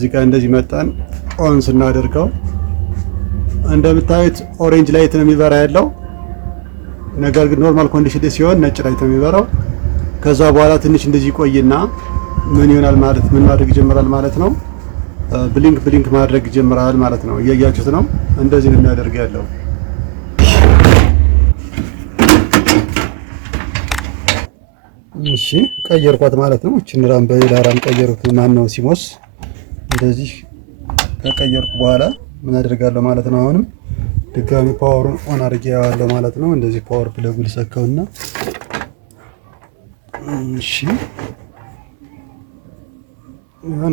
እዚህ ጋር እንደዚህ መጣን ኦን ስናደርገው እንደምታዩት ኦሬንጅ ላይት ነው የሚበራ ያለው። ነገር ግን ኖርማል ኮንዲሽን ላይ ሲሆን ነጭ ላይት ነው የሚበራው። ከዛ በኋላ ትንሽ እንደዚህ ቆይና ምን ይሆናል ማለት ምን ማድረግ ይጀምራል ማለት ነው። ብሊንክ ማድረግ ይጀምራል ማለት ነው። እያያችሁት ነው። እንደዚህ ነው የሚያደርግ ያለው። እሺ ቀየርኳት ማለት ነው። እቺን ራም በሌላ ራም ቀየርኩት። ማን ነው ሲሞስ እንደዚህ ከቀየርኩ በኋላ ምን አደርጋለሁ ማለት ነው። አሁንም ድጋሚ ፓወሩን ኦን አድርጌዋለሁ ማለት ነው። እንደዚህ ፓወር ፕለጉን ሰካውና እሺ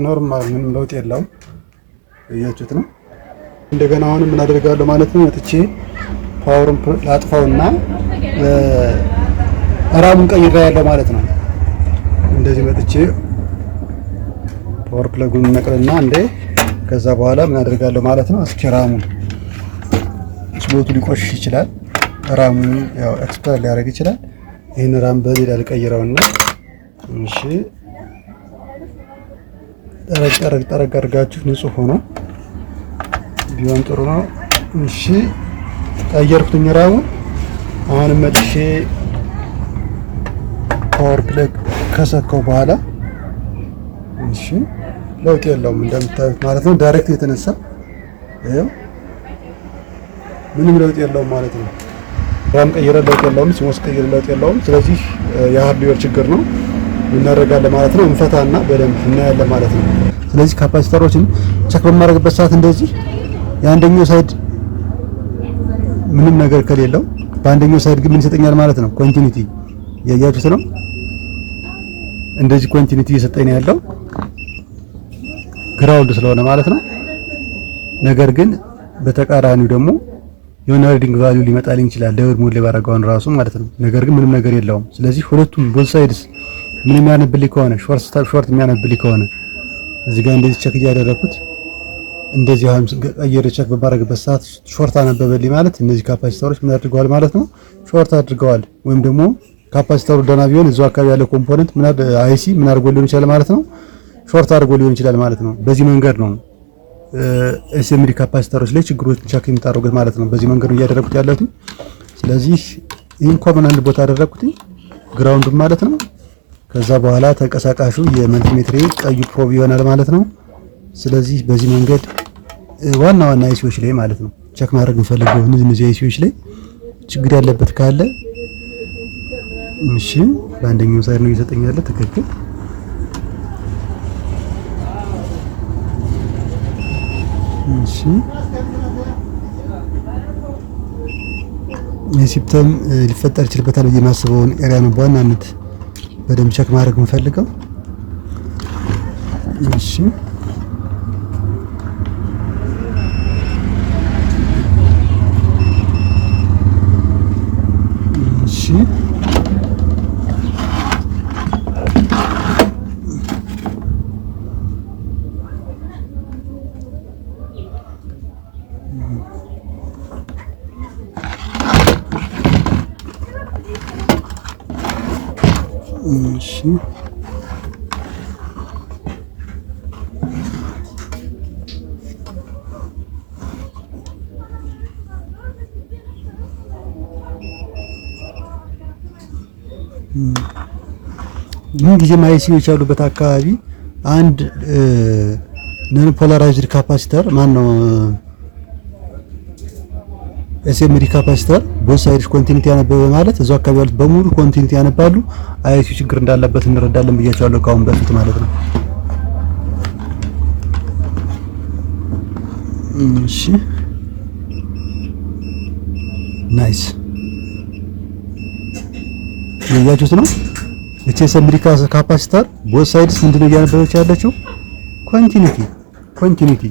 ኖርማል ምንም ለውጥ የለውም። እያችሁት ነው። እንደገና አሁንም ምን አደርጋለሁ ማለት ነው። መጥቼ ፓወሩን ላጥፋውና ራሙን ቀይሬያለሁ ማለት ነው። እንደዚህ መጥቼ ፓወር ፕለጉን ነቅልና እንደ ከዛ በኋላ ምን አደርጋለሁ ማለት ነው። እስኪ ራሙን ስሎቱ ሊቆሽሽ ይችላል። ራሙን ያው ኤክስፐር ሊያደርግ ይችላል። ይሄን ራም በሌላ ልቀይረውና እሺ ጠረቅ አድርጋችሁ ንጹህ ሆኖ ቢሆን ጥሩ ነው። እሺ ቀየርኩኝ ራሙን። አሁንም መልሼ ፓወር ፕለግ ከሰካው በኋላ እሺ ለውጥ የለውም እንደምታዩት ማለት ነው። ዳይሬክት የተነሳ ይሄው ምንም ለውጥ የለውም ማለት ነው። ራም ቀይረ ለውጥ የለውም፣ ሲሞስ ቀይረ ለውጥ የለውም። ስለዚህ የሃርድዌር ችግር ነው። እናደርጋለን ማለት ነው። እንፈታና በደንብ እናያለን ማለት ነው። ስለዚህ ካፓሲተሮችን ቸክ በማድረግበት ሰዓት እንደዚህ የአንደኛው ሳይድ ምንም ነገር ከሌለው በአንደኛው ሳይድ ግን ምን ይሰጠኛል ማለት ነው። ኮንቲኒቲ ያያችሁት ነው። እንደዚህ ኮንቲኒቲ እየሰጠኝ ያለው ግራውንድ ስለሆነ ማለት ነው። ነገር ግን በተቃራኒው ደግሞ የሆነ ሪዲንግ ቫልዩ ሊመጣልኝ ይችላል ዳዮድ ሞድ ላይ ባረጋውን ራሱ ማለት ነው። ነገር ግን ምንም ነገር የለውም። ስለዚህ ሁለቱም ቦዝ ሳይድስ ምን የሚያነብልኝ ከሆነ ሾርት የሚያነብልኝ ከሆነ እዚህ ጋር እንደዚህ ቸክ እያደረኩት እንደዚህ አሁን ቀየር ቸክ በማድረግበት ሰዓት ሾርት አነበበልኝ ማለት እነዚህ ካፓሲተሮች ምን አድርገዋል ማለት ነው። ሾርት አድርገዋል። ወይም ደግሞ ካፓሲተሩ ደህና ቢሆን እዛው አካባቢ ያለው ኮምፖነንት ምን አይሲ ምን አድርጎ ሊሆን ይችላል ማለት ነው። ሾርት አድርጎ ሊሆን ይችላል ማለት ነው። በዚህ መንገድ ነው ኤስኤምዲ ካፓሲተሮች ላይ ችግሮች ቸክ የምታደርጉት ማለት ነው። በዚህ መንገድ ነው እያደረኩት ያለሁት። ስለዚህ ይሄን ኮመን አንድ ቦታ አደረኩት ግራውንድ ማለት ነው። ከዛ በኋላ ተንቀሳቃሹ የመልቲሜትሪ ቀዩ ፕሮብ ይሆናል ማለት ነው። ስለዚህ በዚህ መንገድ ዋና አይሲዎች ላይ ማለት ነው ቸክ ማድረግ እንፈልገው እነዚህ አይሲዎች ላይ ችግር ያለበት ካለ እሺ በአንደኛው ሳይድ ነው እየሰጠኝ ያለ ትክክል። እሺ የሲስተም ሊፈጠር ይችላል ብዬ የማስበውን ኤሪያ ነው በዋናነት በደንብ ቸክ ማድረግ እንፈልገው። እሺ እሺ እሺ ምን ጊዜ አይሲዎች ያሉበት አካባቢ አንድ ነን ፖላራይዝድ ካፓሲተር ማን ነው ኤስኤምዲ ካፓሲተር ቦዝ ሳይድስ ኮንቲኒቲ ያነበበ ማለት እዛው አካባቢ ያሉት በሙሉ ኮንቲኒቲ ያነባሉ። አይሲ ችግር እንዳለበት እንረዳለን ብያቸዋለሁ ካሁን በፊት ማለት ነው። እሺ ናይስ ያያችሁት ነው። ኤስኤምዲ ካፓሲተር ቦዝ ሳይድስ ምንድነው እያነበበች ያለችው ኮንቲኒቲ።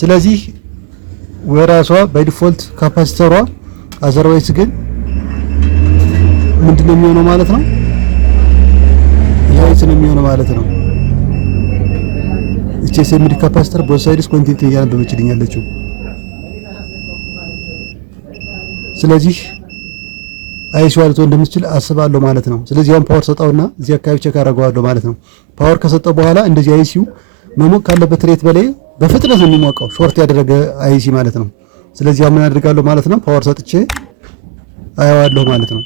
ስለዚህ ወራሷ ባይ ዲፎልት ካፓሲተሯ አዘርዋይስ ግን ምንድነው የሚሆነው ማለት ነው። ያይስ ነው የሚሆነው ማለት ነው። ኤስኤምዲ ካፓሲተር ቦዝ ሳይድስ ኮንቲኒቲ እያነበበችልኝ ያለችው። ስለዚህ አይሲ ዋልቶ እንደምትችል አስባለሁ ማለት ነው። ስለዚህ አሁን ፓወር ሰጣውና እዚህ አካባቢ ቼክ አደርገዋለሁ ማለት ነው። ፓወር ከሰጠው በኋላ እንደዚህ አይሲው መሞቅ ካለበት ሬት በላይ በፍጥነት ነው የሚሞቀው ሾርት ያደረገ አይሲ ማለት ነው። ስለዚህ አሁን ምን አደርጋለሁ ማለት ነው ፓወር ሰጥቼ አየዋለሁ ማለት ነው።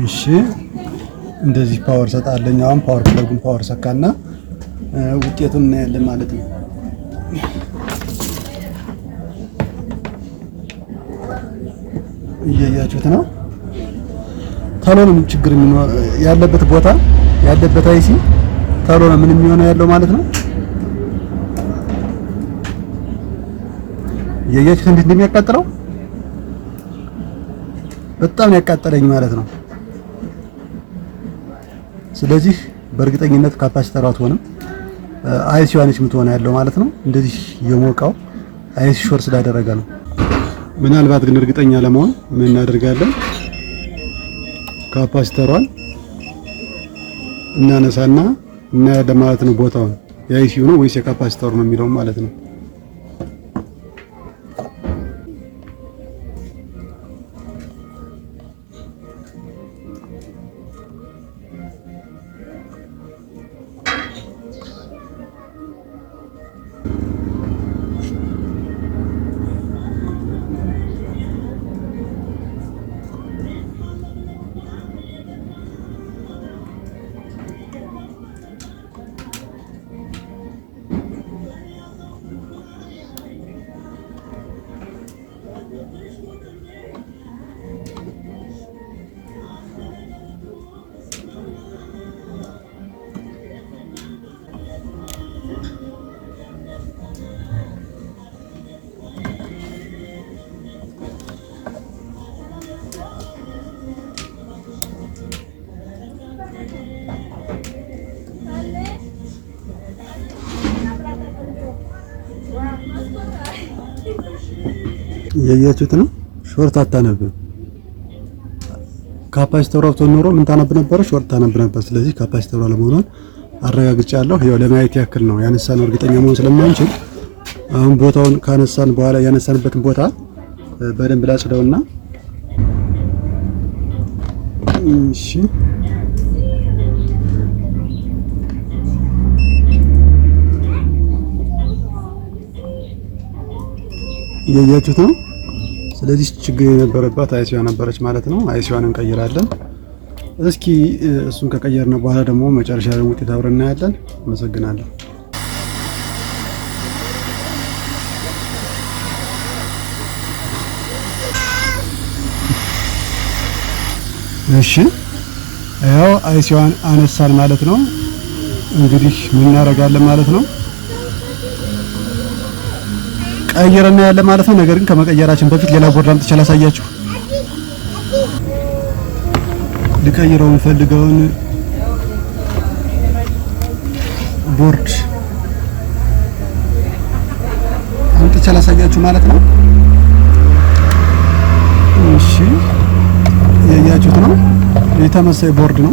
እሺ እንደዚህ ፓወር ሰጣለኝ። አሁን ፓወር ፕለጉን ፓወር ሰካና ውጤቱን እናያለን ማለት ነው። እያያችሁት ነው። ቶሎ ነው ችግር ያለበት ቦታ ያለበት አይሲ ቶሎ ነው ምን የሚሆነው ያለው ማለት ነው። እያያችሁት እንዴት እንደሚያቃጥለው በጣም ያቃጠለኝ ማለት ነው። ስለዚህ በእርግጠኝነት ካፓሲተሩ አትሆንም አይሲዋ ነች የምትሆነው ያለው ማለት ነው። እንደዚህ የሞቀው አይሲ ሾርት ስላደረገ ነው። ምናልባት ግን እርግጠኛ ለመሆን ምን እናደርጋለን? ካፓሲተሯን እናነሳና እናያለን ማለት ነው። ቦታውን የአይሲው ነው ወይስ የካፓሲተሩ ነው የሚለው ማለት ነው። ያያችሁት ነው። ሾርት አታነብም። ካፓሲተሩ አውጥቶ ኖሮ ምን ታነብ ነበር? ሾርት ታነብ ነበር። ስለዚህ ካፓሲተሩ አለመሆኑን አረጋግጫለሁ። ያው ለማየት ያክል ነው። ያነሳነው እርግጠኛ መሆን ስለማንችል አሁን ቦታውን ካነሳን በኋላ ያነሳንበትን ቦታ በደንብ ላጽደውና እሺ እያያችሁት ነው። ስለዚህ ችግር የነበረባት አይሲዋ ነበረች ማለት ነው። አይሲዋን እንቀይራለን። እስኪ እሱን ከቀየርነ በኋላ ደግሞ መጨረሻ ላይ ውጤት አብረን እናያለን። አመሰግናለሁ። እሺ ያው አይሲዋን አነሳን ማለት ነው። እንግዲህ ምን እናደርጋለን ማለት ነው ቀይረና ያለ ማለት ነው። ነገር ግን ከመቀየራችን በፊት ሌላ ቦርድ አምጥቼ ላሳያችሁ። ልቀይረው የምፈልገውን ቦርድ አምጥቼ ላሳያችሁ ማለት ነው። እሺ ያያችሁት ነው። የተመሳሳይ ቦርድ ነው።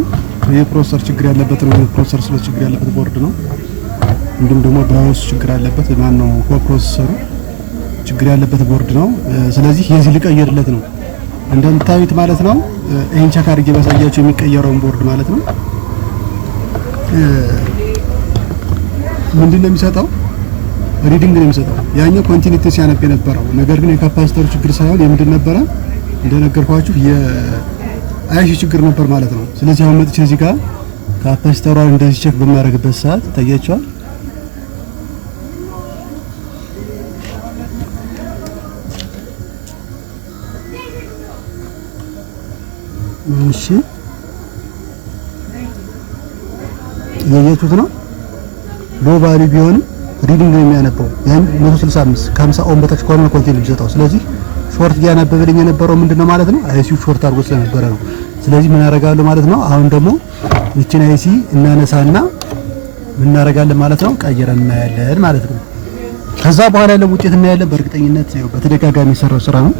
የፕሮሰሰር ችግር ያለበት ነው። የፕሮሰሰር ስለ ችግር ያለበት ቦርድ ነው። እንዲሁም ደግሞ ባዮስ ችግር ያለበት ማን ነው ኮፕሮሰሰሩ ችግር ያለበት ቦርድ ነው። ስለዚህ የዚህ ልቀይርለት ነው እንደምታዩት ማለት ነው። ይሄን ቸክ አድርጌ ባሳያችሁ የሚቀየረውን ቦርድ ማለት ነው። ምንድነው የሚሰጠው? ሪዲንግ ነው የሚሰጠው። ያኛው ኮንቲኒቲ ሲያነብ የነበረው ነገር ግን የካፓሲተሩ ችግር ሳይሆን የምንድን ነበረ እንደነገርኳችሁ የአይሲ ችግር ነበር ማለት ነው። ስለዚህ አሁን መጥቼ እዚህ ጋር ካፓሲተሯን እንደዚህ ቼክ በማድረግበት ሰዓት ታያችኋል። እሺ ያያችሁት ነው። ሎ ቫልዩ ቢሆንም ሪዲንግ ነው የሚያነበው። ያን 165 ከ50 ኦhm በታች ከሆነ ነው ኮንቲኒቲ የሚሰጠው። ስለዚህ ሾርት እያነበበልኝ የነበረው ምንድነው ማለት ነው አይሲው ሾርት አድርጎ ስለነበረ ነው። ስለዚህ ምን አደርጋለሁ ማለት ነው። አሁን ደግሞ እቺን አይሲ እናነሳና ምን እናደርጋለን ማለት ነው፣ ቀይረን እናያለን ማለት ነው። ከዛ በኋላ ያለው ውጤት እናያለን። በእርግጠኝነት ያው በተደጋጋሚ የሰራው ስራ ነው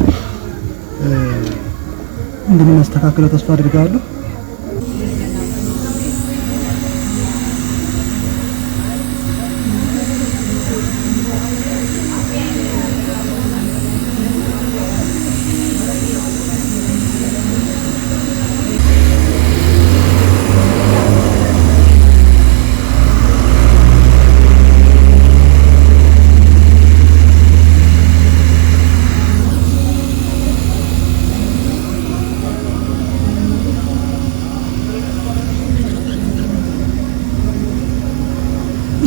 እንደምናስተካክለው ተስፋ አድርጋለሁ።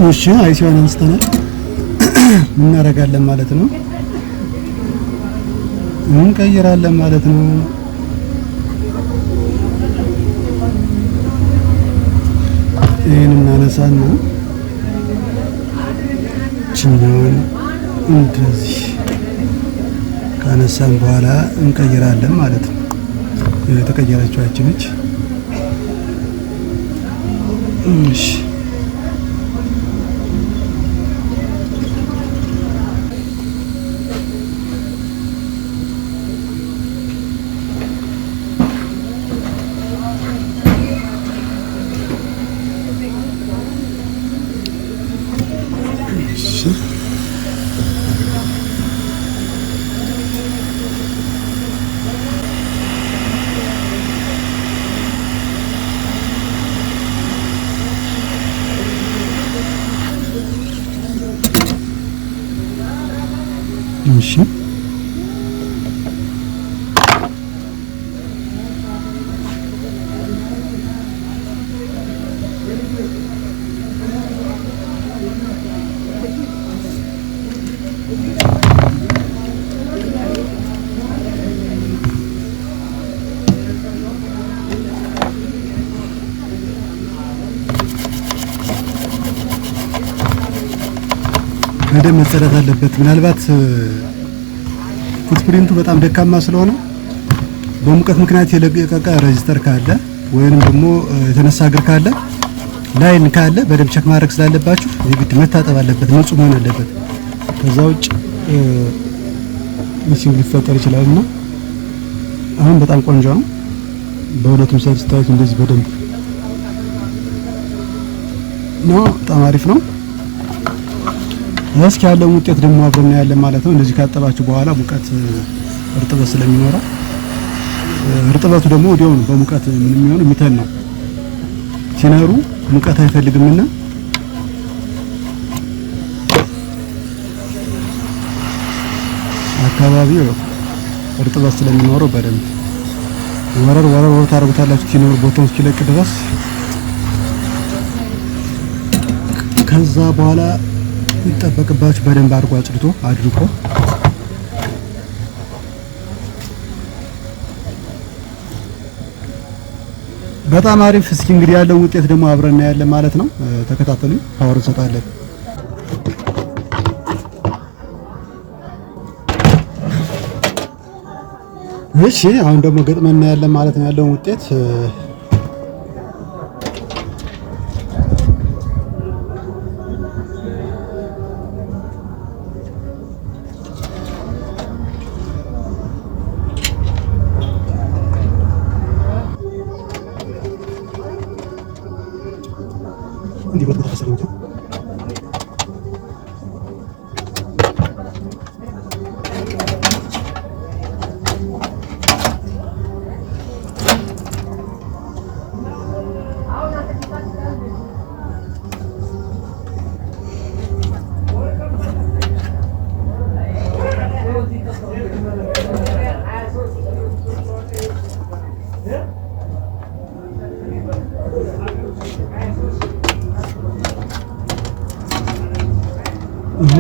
እሺ አይሲዋን አንስተናል። ምን እናደርጋለን ማለት ነው፣ እንቀይራለን ማለት ነው። ይሄን እናነሳና ችኛውን እንደዚህ ካነሳን በኋላ እንቀይራለን ማለት ነው። የተቀየረችው አቺ ነች። እሺ እሺ በደንብ መጸዳት አለበት። ምናልባት ፉትፕሪንቱ በጣም ደካማ ስለሆነ በሙቀት ምክንያት የለቀቀ ሬጂስተር ካለ ወይንም ደግሞ የተነሳ እግር ካለ ላይን ካለ በደንብ ቸክ ማድረግ ስላለባችሁ የግድ መታጠብ አለበት፣ ንጹህ መሆን አለበት። ከዛ ውጭ ሚሲንግ ሊፈጠር ይችላልና አሁን በጣም ቆንጆ ነው። በሁለቱም ሳይድ ስታዩት እንደዚህ በደንብ ነው፣ በጣም አሪፍ ነው። እስኪ ያለውን ውጤት ደግሞ አብረን እናያለን ማለት ነው። እንደዚህ ካጠባችሁ በኋላ ሙቀት እርጥበት ስለሚኖረው እርጥበቱ ደግሞ ወዲያው በሙቀት ምን የሚሆነው ሚተን ነው። ሲነሩ ሙቀት አይፈልግምና አካባቢው እርጥበት ስለሚኖረው በደንብ ወረር ታረጉታላችሁ ሲኖር ቦታው እስኪለቅ ድረስ። ከዛ በኋላ ይጠበቅባችሁ በደንብ አድርጎ አድርቆ በጣም አሪፍ። እስኪ እንግዲህ ያለው ውጤት ደግሞ አብረን እናያለን ማለት ነው። ተከታተሉኝ፣ ፓወር እንሰጣለን። እሺ አሁን ደግሞ ገጥመን እናያለን ማለት ነው ያለውን ውጤት። እንዲህ ወደ ተሰራ ነው።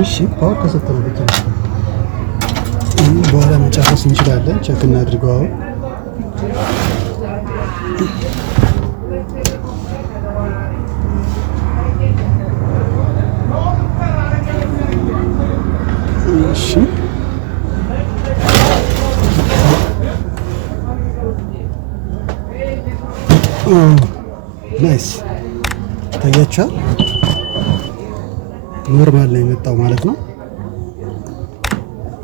እሺ ፓወር ከሰጠነው ብቻ በኋላ መጨረስ እንችላለን። ቼክ እናድርገው። እሺ ናይስ ታያችኋል። ኖርማል ነው የመጣው ማለት ነው።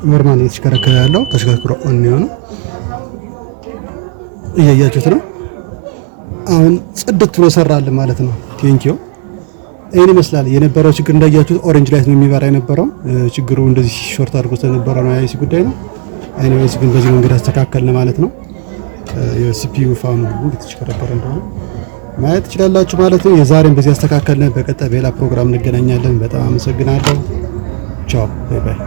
ኖርማል እየተሽከረከረ ያለው ተሽከርክሮ ኦን የሆነው እያያችሁት ነው። አሁን ጽድት ብሎ ሰራልን ማለት ነው። ቴንኪው። ይሄን ይመስላል የነበረው ችግር። እንዳያችሁት ኦሬንጅ ላይት ነው የሚበራ የነበረው። ችግሩ እንደዚህ ሾርት አድርጎ ስለነበረ ነው አይሲ ጉዳይ ነው። አይኔዌይስ ግን በዚህ መንገድ አስተካከልን ማለት ነው። የሲፒዩ ፋኑ እንድትሽከረከረ እንደሆነ ማየት ትችላላችሁ ማለት ነው። የዛሬን በዚህ አስተካከልን። በቀጣይ በሌላ ፕሮግራም እንገናኛለን። በጣም አመሰግናለሁ። ቻው ባይ ባይ።